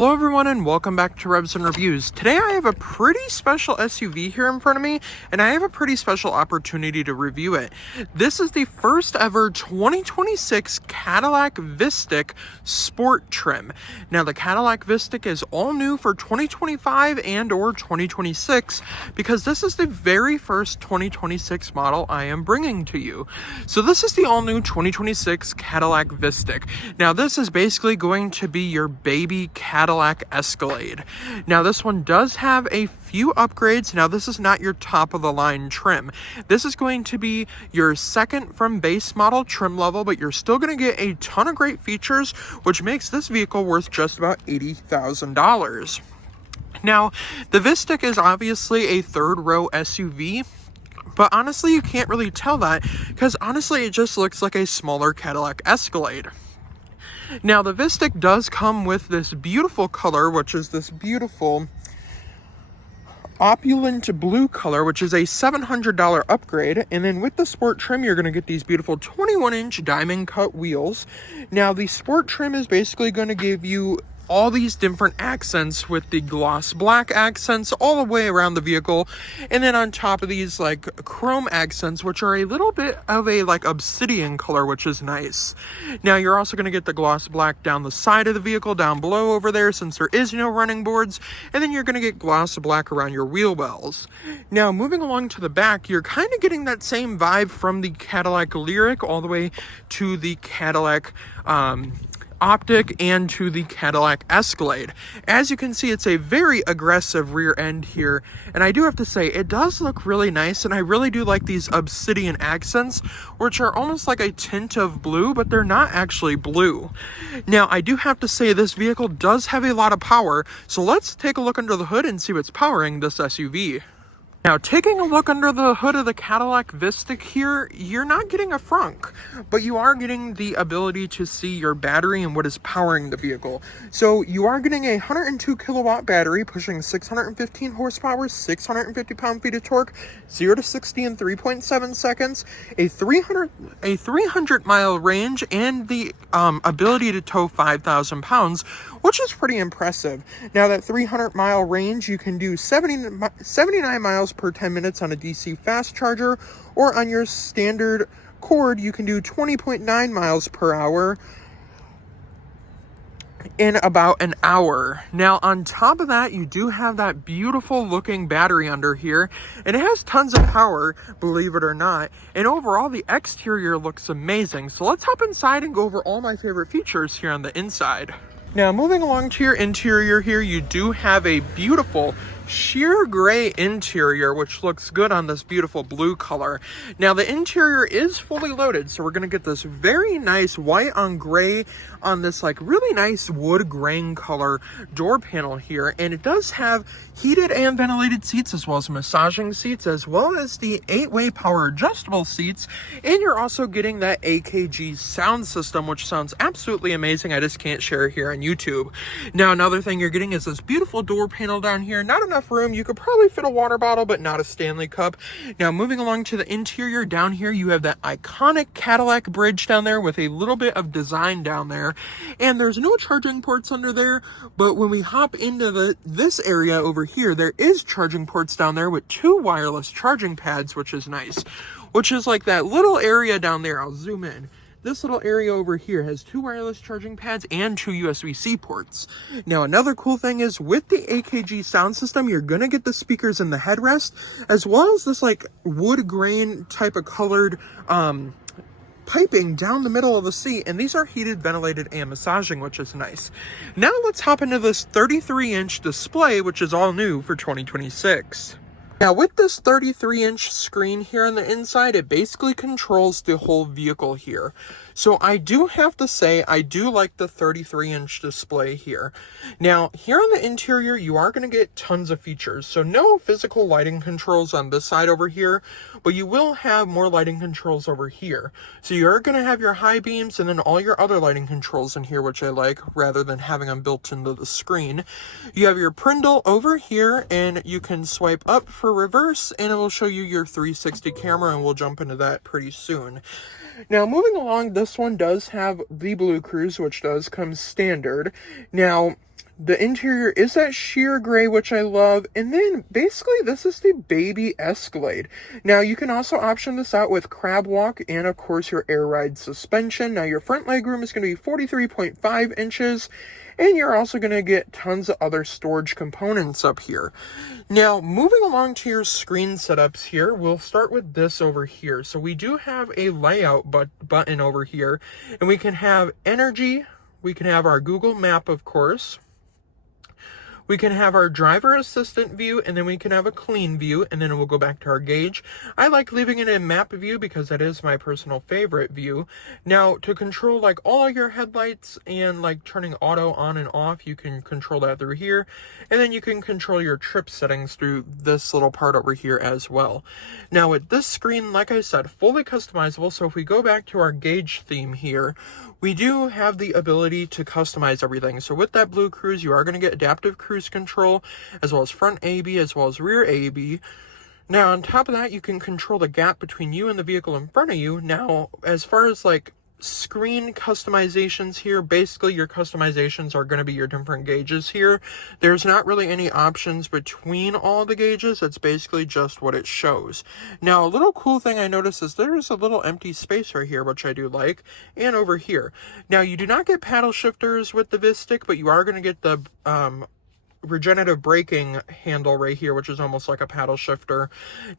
Hello everyone and welcome back to Revs and Reviews. Today I have a pretty special SUV here in front of me and I have a pretty special opportunity to review it. This is the first ever 2026 Cadillac VISTIQ Sport trim. Now the Cadillac VISTIQ is all new for 2025 and or 2026 because this is the very first 2026 model I am bringing to you. So this is the all new 2026 Cadillac VISTIQ. Now this is basically going to be your baby Cadillac Escalade. Now this one does have a few upgrades. Now this is not your top of the line trim. This is going to be your second from base model trim level, but you're still going to get a ton of great features, which makes this vehicle worth just about $80,000. Now the VISTIQ is obviously a third row SUV, but honestly you can't really tell that because honestly it just looks like a smaller Cadillac Escalade. Now the VISTIQ does come with this beautiful color, which is this beautiful opulent blue color, which is a $700 upgrade. And then with the sport trim, you're going to get these beautiful 21-inch diamond cut wheels. Now the sport trim is basically going to give you all these different accents with the gloss black accents all the way around the vehicle, and then on top of these like chrome accents, which are a little bit of a like obsidian color, which is nice. Now you're also going to get the gloss black down the side of the vehicle down below over there since there is no running boards, and then you're going to get gloss black around your wheel wells. Now moving along to the back, you're kind of getting that same vibe from the Cadillac Lyriq all the way to the Cadillac Optic and to the Cadillac Escalade. As you can see, it's a very aggressive rear end here, and I do have to say it does look really nice, and I really do like these obsidian accents, which are almost like a tint of blue, but they're not actually blue. Now I do have to say this vehicle does have a lot of power, so let's take a look under the hood and see what's powering this SUV. Now, taking a look under the hood of the Cadillac VISTIQ here, you're not getting a frunk, but you are getting the ability to see your battery and what is powering the vehicle. So you are getting a 102 kilowatt battery pushing 615 horsepower, 650 pound-feet of torque, 0 to 60 in 3.7 seconds, a 300 mile range, and the ability to tow 5,000 pounds, which is pretty impressive. Now that 300 mile range, you can do 79 miles per 10 minutes on a DC fast charger, or on your standard cord, you can do 20.9 miles per hour in about an hour. Now on top of that, you do have that beautiful looking battery under here, and it has tons of power, believe it or not, and overall the exterior looks amazing. So let's hop inside and go over all my favorite features here on the inside. Now moving along to your interior here, you do have a beautiful sheer gray interior, which looks good on this beautiful blue color. Now the interior is fully loaded, so we're going to get this very nice white on gray on this like really nice wood grain color door panel here, and it does have heated and ventilated seats as well as massaging seats, as well as the 8-way power adjustable seats, and you're also getting that AKG sound system, which sounds absolutely amazing. I just can't share it here on YouTube. Now another thing you're getting is this beautiful door panel down here. Not enough room, you could probably fit a water bottle, but not a Stanley Cup. Now moving along to the interior, down here you have that iconic Cadillac bridge down there with a little bit of design down there, and there's no charging ports under there, but when we hop into this area over here, there is charging ports down there with 2 wireless charging pads, which is nice, which is like that little area down there. I'll zoom in. This little area over here has 2 wireless charging pads and 2 USB-C ports. Now, another cool thing is with the AKG sound system, you're going to get the speakers in the headrest, as well as this like wood grain type of colored piping down the middle of the seat, and these are heated, ventilated, and massaging, which is nice. Now let's hop into this 33-inch display, which is all new for 2026. Now with this 33-inch screen here on the inside, it basically controls the whole vehicle here. So I do have to say, I do like the 33-inch display here. Now here on the interior, you are going to get tons of features. So no physical lighting controls on this side over here, but you will have more lighting controls over here. So you're going to have your high beams and then all your other lighting controls in here, which I like, rather than having them built into the screen. You have your Prindle over here, and you can swipe up for reverse, and it will show you your 360 camera, and we'll jump into that pretty soon. Now, moving along, this one does have the Blue Cruise, which does come standard. Now, The interior is that sheer gray, which I love. And then basically this is the baby Escalade. Now you can also option this out with crab walk and of course your air ride suspension. Now your front legroom is going to be 43.5 inches. And you're also going to get tons of other storage components up here. Now, moving along to your screen setups here, we'll start with this over here. So we do have a layout button over here, and we can have energy, we can have our Google Map, of course. We can have our driver assistant view, and then we can have a clean view, and then we'll go back to our gauge. I like leaving it in map view because that is my personal favorite view. Now, to control like all of your headlights and like turning auto on and off, you can control that through here. And then you can control your trip settings through this little part over here as well. Now, with this screen, like I said, fully customizable. So if we go back to our gauge theme here, we do have the ability to customize everything. So with that Blue Cruise, you are going to get adaptive cruise control, as well as front AB, as well as rear AB. Now, on top of that, you can control the gap between you and the vehicle in front of you. Now, as far as like screen customizations here, basically your customizations are going to be your different gauges here. There's not really any options between all the gauges. It's basically just what it shows. Now, a little cool thing I noticed is there's a little empty space right here, which I do like, and over here. Now, you do not get paddle shifters with the VISTIQ, but you are going to get the regenerative braking handle right here, which is almost like a paddle shifter.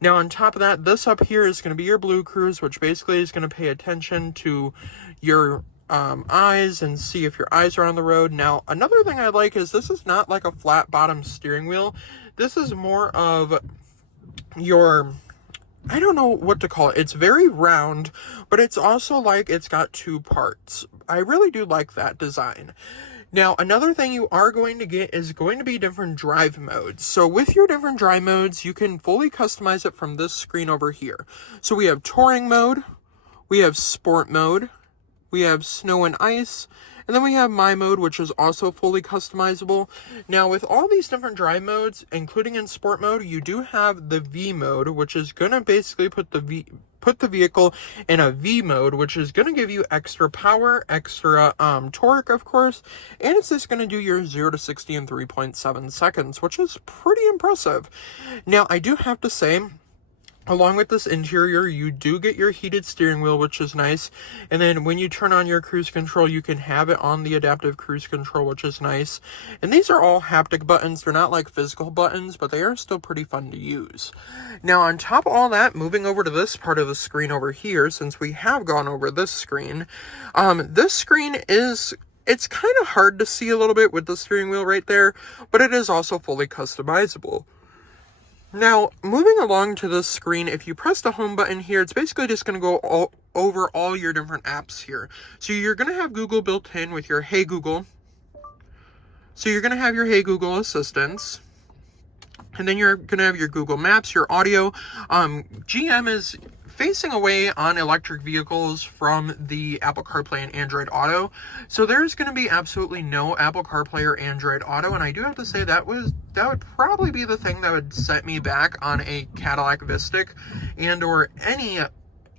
Now, on top of that, this up here is going to be your Blue Cruise, which basically is going to pay attention to your eyes and see if your eyes are on the road. Now, another thing I like is this is not like a flat bottom steering wheel. This is more of your, I don't know what to call it. It's very round, but it's also like it's got two parts. I really do like that design. Now, another thing you are going to get is going to be different drive modes. So with your different drive modes, you can fully customize it from this screen over here. So we have touring mode, we have sport mode, we have snow and ice, and then we have my mode, which is also fully customizable. Now, with all these different drive modes, including in sport mode, you do have the V mode, which is going to basically put the vehicle in a V mode, which is going to give you extra power, extra torque, of course, and it's just going to do your 0 to 60 in 3.7 seconds, which is pretty impressive. Now, I do have to say, along with this interior, you do get your heated steering wheel, which is nice. And then when you turn on your cruise control, you can have it on the adaptive cruise control, which is nice. And these are all haptic buttons. They're not like physical buttons, but they are still pretty fun to use. Now, on top of all that, moving over to this part of the screen over here, since we have gone over this screen is, it's kind of hard to see a little bit with the steering wheel right there, but it is also fully customizable. Now, moving along to this screen, if you press the home button here, it's basically just going to go over all your different apps here. So you're going to have Google built in with your Hey Google. So you're going to have your Hey Google assistants. And then you're going to have your Google Maps, your audio. GM is facing away on electric vehicles from the Apple CarPlay and Android Auto. So there's going to be absolutely no Apple CarPlay or Android Auto. And I do have to say that would probably be the thing that would set me back on a Cadillac VISTIQ and or any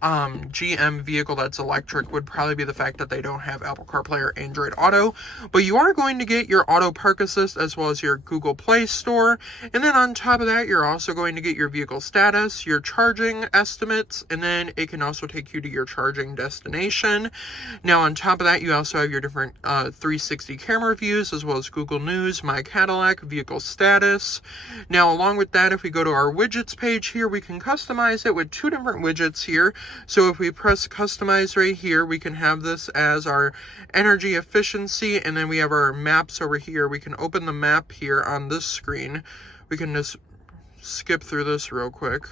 GM vehicle that's electric, would probably be the fact that they don't have Apple CarPlay or Android Auto. But you are going to get your Auto Park Assist as well as your Google Play Store. And then on top of that, you're also going to get your vehicle status, your charging estimates, and then it can also take you to your charging destination. Now, on top of that, you also have your different 360 camera views, as well as Google News, My Cadillac, vehicle status. Now, along with that, if we go to our widgets page here, we can customize it with two different widgets here. So if we press customize right here, we can have this as our energy efficiency, and then we have our maps over here. We can open the map here on this screen. We can just skip through this real quick.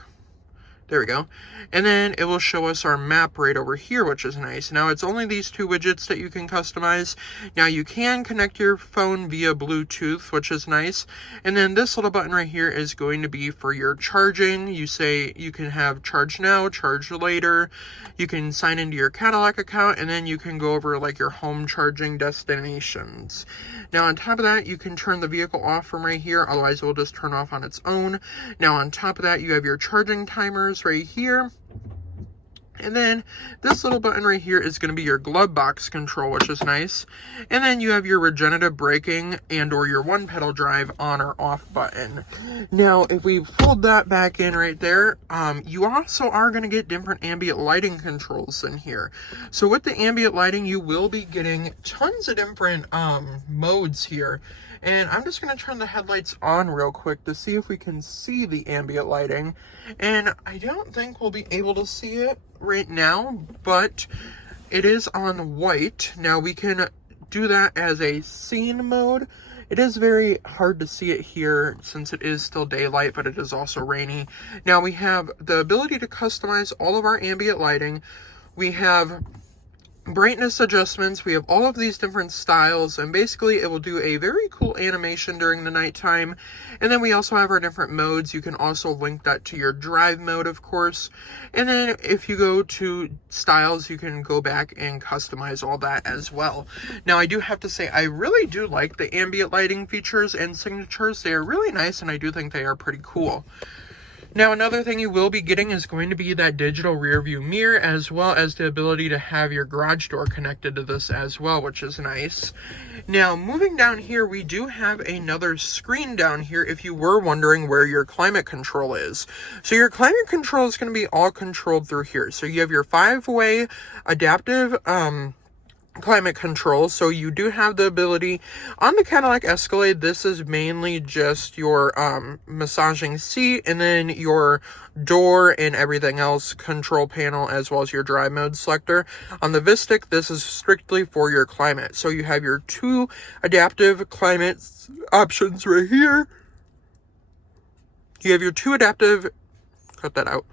There we go. And then it will show us our map right over here, which is nice. Now, it's only these two widgets that you can customize. Now, you can connect your phone via Bluetooth, which is nice. And then this little button right here is going to be for your charging. You say you can have charge now, charge later. You can sign into your Cadillac account, and then you can go over like your home charging destinations. Now, on top of that, you can turn the vehicle off from right here. Otherwise, it will just turn off on its own. Now, on top of that, you have your charging timers right here. And then this little button right here is going to be your glove box control, which is nice. And then you have your regenerative braking and or your one pedal drive on or off button. Now, if we fold that back in right there, you also are going to get different ambient lighting controls in here. So with the ambient lighting, you will be getting tons of different modes here. And I'm just going to turn the headlights on real quick to see if we can see the ambient lighting. And I don't think we'll be able to see it right now, but it is on white. Now we can do that as a scene mode. It is very hard to see it here since it is still daylight, but it is also rainy. Now we have the ability to customize all of our ambient lighting. We have brightness adjustments. We have all of these different styles, and basically it will do a very cool animation during the nighttime. And then we also have our different modes. You can also link that to your drive mode, of course. And then if you go to styles, you can go back and customize all that as well. Now I do have to say, I really do like the ambient lighting features and signatures. They are really nice, and I do think they are pretty cool. Now, another thing you will be getting is going to be that digital rear view mirror, as well as the ability to have your garage door connected to this as well, which is nice. Now, moving down here, we do have another screen down here if you were wondering where your climate control is. So your climate control is going to be all controlled through here. So you have your 5-way adaptive climate control. So you do have the ability on the Cadillac Escalade. This is mainly just your massaging seat, and then your door and everything else control panel, as well as your drive mode selector. On the VISTIQ, this is strictly for your climate. So you have your 2 adaptive climate options right here. You have your 2 adaptive, cut that out.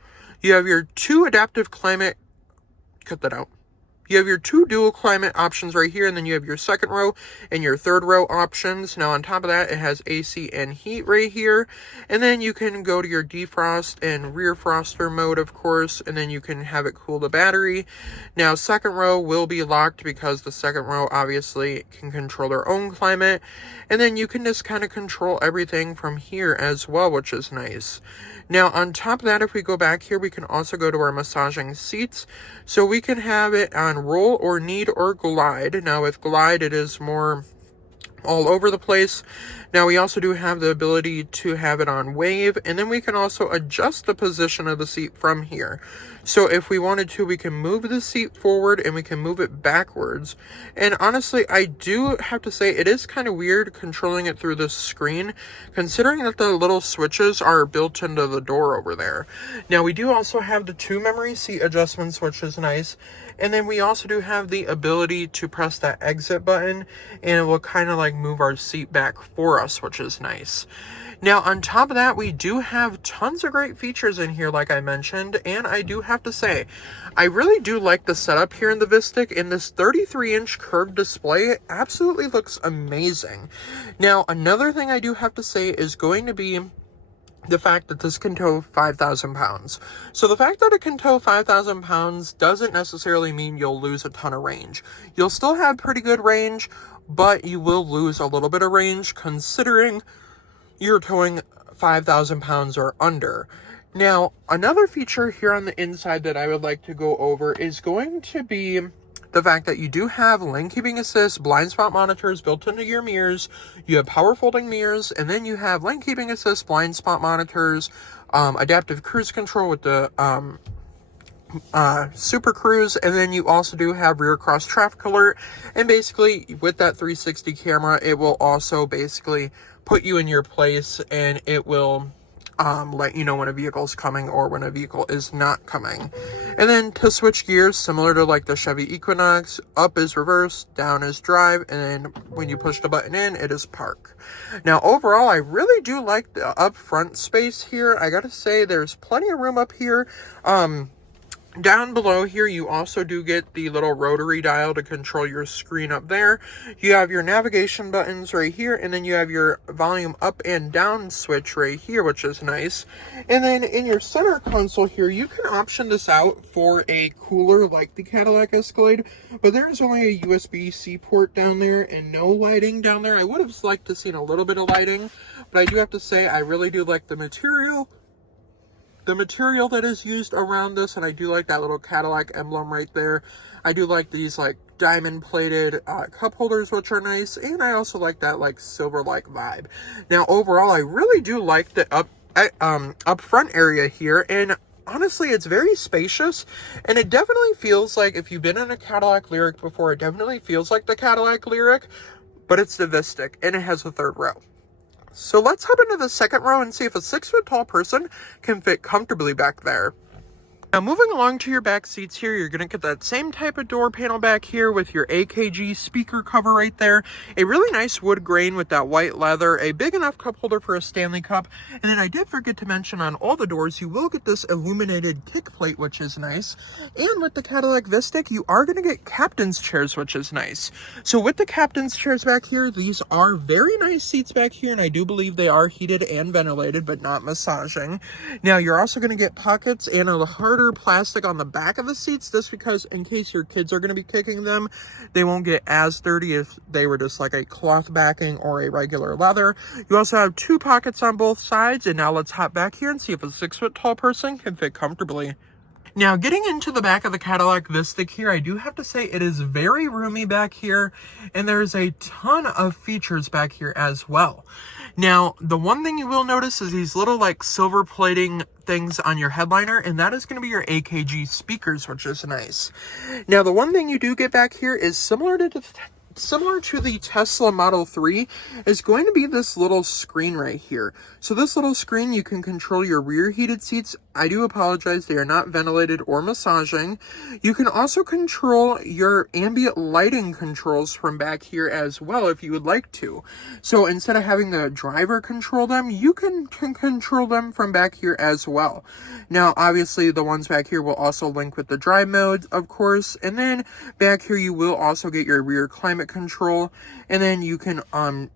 You have your 2 adaptive climate, cut that out. You have your 2 dual climate options right here, and then you have your second row and your third row options. Now on top of that, it has AC and heat right here. And then you can go to your defrost and rear froster mode, of course, and then you can have it cool the battery. Now second row will be locked because the second row obviously can control their own climate. And then you can just kind of control everything from here as well, which is nice. Now, on top of that, if we go back here, we can also go to our massaging seats. So we can have it on roll or need or glide. Now, with glide, it is more all over the place. Now, we also do have the ability to have it on wave, and then we can also adjust the position of the seat from here. So if we wanted to, we can move the seat forward and we can move it backwards. And honestly, I do have to say, it is kind of weird controlling it through this screen, considering that the little switches are built into the door over there. Now, we do also have the 2 memory seat adjustments, which is nice. And then we also do have the ability to press that exit button, and it will kind of like move our seat back for us, which is nice. Now, on top of that, we do have tons of great features in here, like I mentioned, and I do have to say, I really do like the setup here in the VISTIQ, and this 33-inch curved display absolutely looks amazing. Now, another thing I do have to say is going to be the fact that this can tow 5,000 pounds. So the fact that it can tow 5,000 pounds doesn't necessarily mean you'll lose a ton of range. You'll still have pretty good range, but you will lose a little bit of range considering you're towing 5,000 pounds or under. Now, another feature here on the inside that I would like to go over is going to be the fact that you do have lane keeping assist, blind spot monitors built into your mirrors, you have power folding mirrors, and then you have lane keeping assist, blind spot monitors, adaptive cruise control with the Super Cruise, and then you also do have rear cross traffic alert. And basically with that 360 camera, it will also basically put you in your place, and it will let you know when a vehicle is coming or when a vehicle is not coming. And then to switch gears, similar to like the Chevy Equinox, up is reverse, down is drive, and then when you push the button in, it is park. Now overall, I really do like the up front space here. I gotta say, there's plenty of room up here. Down below here, you also do get the little rotary dial to control your screen up there. You have your navigation buttons right here, and then you have your volume up and down switch right here, which is nice. And then in your center console here, you can option this out for a cooler like the Cadillac Escalade, but there's only a USB-C port down there and no lighting down there. I would have liked to see a little bit of lighting, but I do have to say, I really do like the material the material that is used around this, and I do like that little Cadillac emblem right there. I do like these like diamond plated cup holders, which are nice, and I also like that like silver like vibe. Now overall, I really do like the up front area here, and honestly, it's very spacious, and it definitely feels like, if you've been in a Cadillac Lyriq before, it definitely feels like the Cadillac Lyriq, but it's the VISTIQ, and it has a third row. So let's hop into the second row and see if a 6-foot tall person can fit comfortably back there. Now moving along to your back seats here, you're going to get that same type of door panel back here with your AKG speaker cover right there. A really nice wood grain with that white leather, a big enough cup holder for a Stanley Cup. And then I did forget to mention, on all the doors, you will get this illuminated kick plate, which is nice. And with the Cadillac VISTIQ, you are going to get captain's chairs, which is nice. So with the captain's chairs back here, these are very nice seats back here, and I do believe they are heated and ventilated, but not massaging. Now you're also going to get pockets and a harder plastic on the back of the seats, just because in case your kids are going to be kicking them, they won't get as dirty if they were just like a cloth backing or a regular leather. You also have 2 pockets on both sides, and now let's hop back here and see if a 6-foot tall person can fit comfortably. Now, getting into the back of the Cadillac VISTIQ here, I do have to say it is very roomy back here, and there's a ton of features back here as well. Now, the one thing you will notice is these little like silver plating things on your headliner, and that is going to be your AKG speakers, which is nice. Now, the one thing you do get back here is similar to the Tesla Model 3, is going to be this little screen right here. So this little screen, you can control your rear heated seats. I do apologize, they are not ventilated or massaging. You can also control your ambient lighting controls from back here as well if you would like to. So instead of having the driver control them, you can control them from back here as well. Now, obviously, the ones back here will also link with the drive mode, of course. And then back here, you will also get your rear climate control, and then you can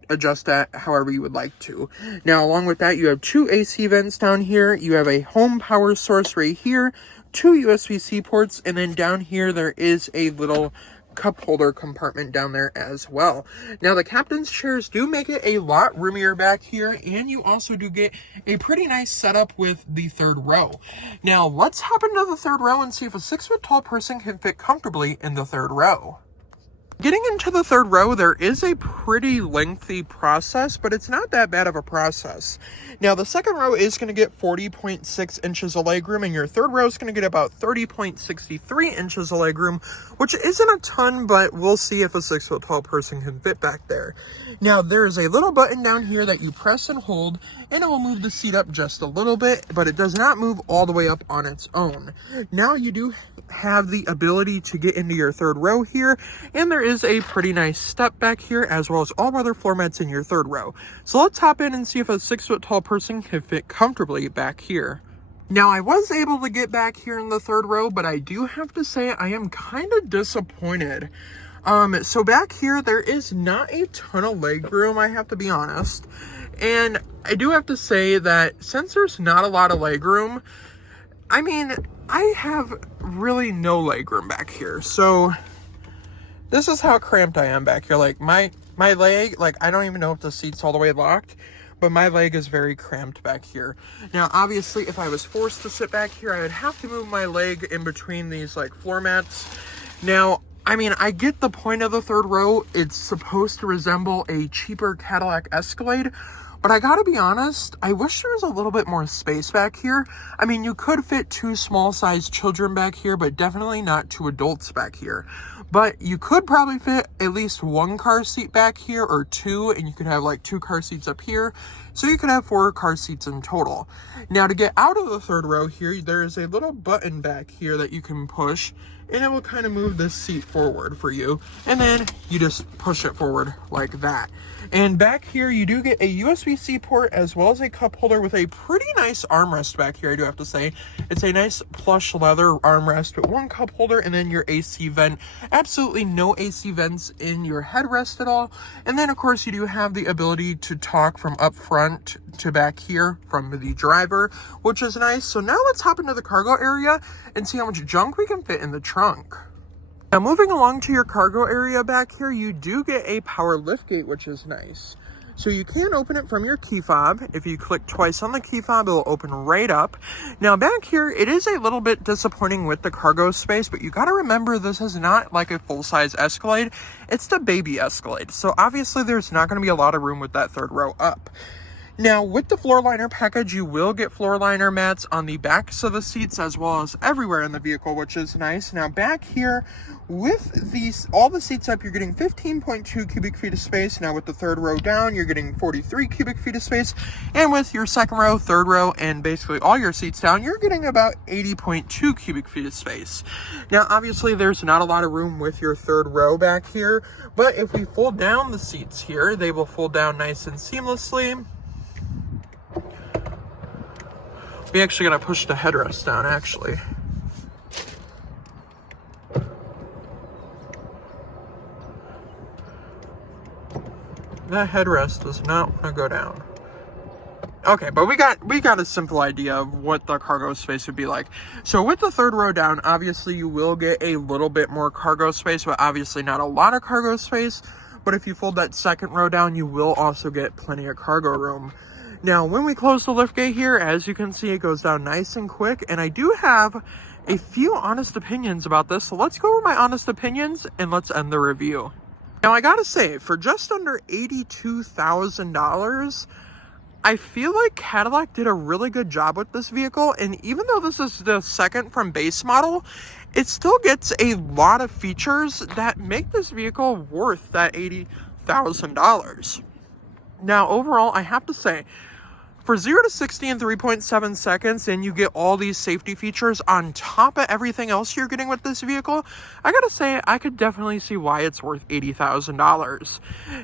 adjust that however you would like to. Now, along with that, you have 2 AC vents down here. You have a home power source right here, 2 USB-C ports, and then down here there is a little cup holder compartment down there as well. Now, the captain's chairs do make it a lot roomier back here, and you also do get a pretty nice setup with the third row. Now, let's hop into the third row and see if a 6-foot tall person can fit comfortably in the third row. Getting into the third row, there is a pretty lengthy process, but it's not that bad of a process. Now, the second row is going to get 40.6 inches of legroom, and your third row is going to get about 30.63 inches of legroom, which isn't a ton, but we'll see if a 6-foot tall person can fit back there. Now, there's a little button down here that you press and hold, and it will move the seat up just a little bit, but it does not move all the way up on its own. Now, you do have the ability to get into your third row here, and there is a pretty nice step back here, as well as all other floor mats in your third row. So let's hop in and see if a 6-foot tall person can fit comfortably back here. Now, I was able to get back here in the third row, but I do have to say I am kind of disappointed. So back here, there is not a ton of legroom, I have to be honest. And I do have to say that since there's not a lot of legroom, I mean, I have really no legroom back here. So this is how cramped I am back here. Like my leg, like I don't even know if the seat's all the way locked, but my leg is very cramped back here. Now, obviously, if I was forced to sit back here, I would have to move my leg in between these like floor mats. Now, I mean, I get the point of the third row. It's supposed to resemble a cheaper Cadillac Escalade, but I gotta be honest, I wish there was a little bit more space back here. I mean, you could fit 2 small-sized children back here, but definitely not 2 adults back here. But you could probably fit at least 1 car seat back here, or 2, and you could have like 2 car seats up here. So you could have 4 car seats in total. Now, to get out of the third row here, there is a little button back here that you can push, and it will kind of move this seat forward for you. And then you just push it forward like that. And back here, you do get a USB-C port as well as a cup holder with a pretty nice armrest back here, I do have to say. It's a nice plush leather armrest with 1 cup holder and then your AC vent. Absolutely no AC vents in your headrest at all. And then, of course, you do have the ability to talk from up front to back here from the driver, which is nice. So now let's hop into the cargo area and see how much junk we can fit in the trunk. Now, moving along to your cargo area back here, you do get a power liftgate, which is nice. So you can open it from your key fob. If you click twice on the key fob, it'll open right up. Now back here, it is a little bit disappointing with the cargo space, but you gotta remember this is not like a full-size Escalade. It's the baby Escalade. So obviously there's not gonna be a lot of room with that third row up. Now, with the floor liner package, you will get floor liner mats on the backs of the seats as well as everywhere in the vehicle, which is nice. Now, back here, with these all the seats up, you're getting 15.2 cubic feet of space. Now, with the third row down, you're getting 43 cubic feet of space. And with your second row, third row, and basically all your seats down, you're getting about 80.2 cubic feet of space. Now, obviously, there's not a lot of room with your third row back here, but if we fold down the seats here, they will fold down nice and seamlessly. We actually gotta push the headrest down, actually. That headrest does not want to go down. Okay, but we got a simple idea of what the cargo space would be like. So with the third row down, obviously you will get a little bit more cargo space, but obviously not a lot of cargo space. But if you fold that second row down, you will also get plenty of cargo room. Now, when we close the liftgate here, as you can see, it goes down nice and quick. And I do have a few honest opinions about this. So let's go over my honest opinions and let's end the review. Now, I gotta say, for just under $82,000, I feel like Cadillac did a really good job with this vehicle. And even though this is the second from base model, it still gets a lot of features that make this vehicle worth that $80,000. Now, overall, I have to say, for 0 to 60 in 3.7 seconds, and you get all these safety features on top of everything else you're getting with this vehicle, I gotta say, I could definitely see why it's worth $80,000.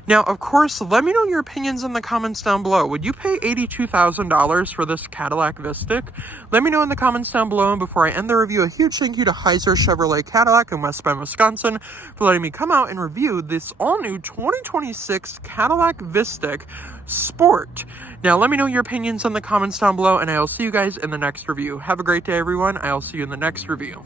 Now, of course, let me know your opinions in the comments down below. Would you pay $82,000 for this Cadillac VISTIQ? Let me know in the comments down below, and before I end the review, a huge thank you to Heiser Chevrolet Cadillac in West Bend, Wisconsin, for letting me come out and review this all-new 2026 Cadillac VISTIQ Sport. Now, let me know your opinions in the comments down below, and I'll see you guys in the next review. Have a great day, everyone. I'll see you in the next review.